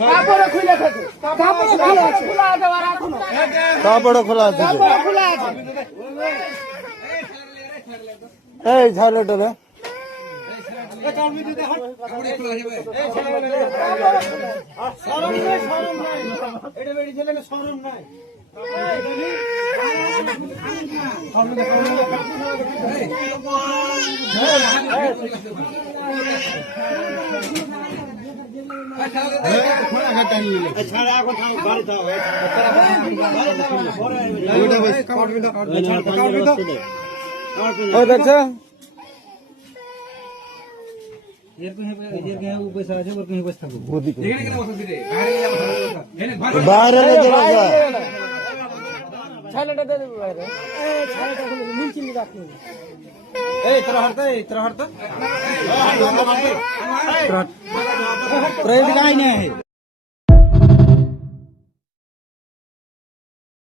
কাপড় খুলে থাকে, কাপড় খোলা আছে, কাপড় খোলা আছে। কাপড় খোলা আছে। এই ঝাড়টা রে শরম নাই, শরম নাই, এটা বেড়ি ছেলে শরম নাই। ও দেখছো বাইরে ছাইলেটা দে দেব বাইরে। এই ছাইলেটা খুলে দে, মিলচিনি রাখনি। এই তোরা হরতে তোরা এদিকে আই না